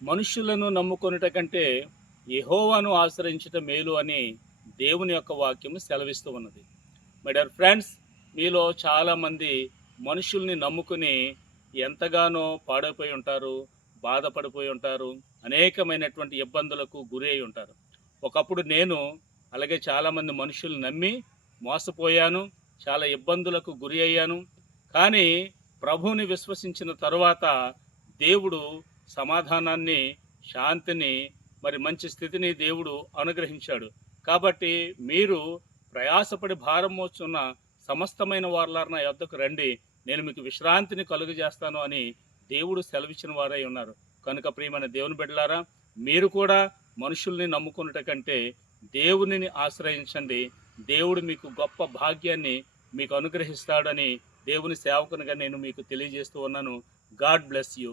మనుష్యులను నమ్ముకొనుట కంటే యెహోవాను ఆశ్రయించుట మేలు అని దేవుని యొక్క వాక్యము సెలవిస్తూ ఉన్నది. మై డియర్ ఫ్రెండ్స్, మీలో చాలామంది మనుషుల్ని నమ్ముకుని ఎంతగానో పాడైపోయి ఉంటారు, బాధపడిపోయి ఉంటారు, అనేకమైనటువంటి ఇబ్బందులకు గురి అయి ఉంటారు. ఒకప్పుడు నేను అలాగే చాలామంది మనుషుల్ని నమ్మి మోసపోయాను, చాలా ఇబ్బందులకు గురి అయ్యాను. కానీ ప్రభువుని విశ్వసించిన తరువాత దేవుడు సమాధానాన్ని, శాంతిని, మరి మంచి స్థితిని దేవుడు అనుగ్రహించాడు. కాబట్టి మీరు ప్రయాసపడి భారం మోస్తున్న సమస్తమైన వారలారా నా యొద్దకు రండి, నేను మీకు విశ్రాంతిని కలుగజేస్తాను అని దేవుడు సెలవిచ్చిన వారై ఉన్నారు. కనుక ప్రియమైన దేవుని బిడ్డలారా, మీరు కూడా మనుషుల్ని నమ్ముకొనుట కంటే దేవునిని ఆశ్రయించండి. దేవుడు మీకు గొప్ప భాగ్యాన్ని మీకు అనుగ్రహిస్తాడని దేవుని సేవకునిగా నేను మీకు తెలియజేస్తూ ఉన్నాను. God bless you.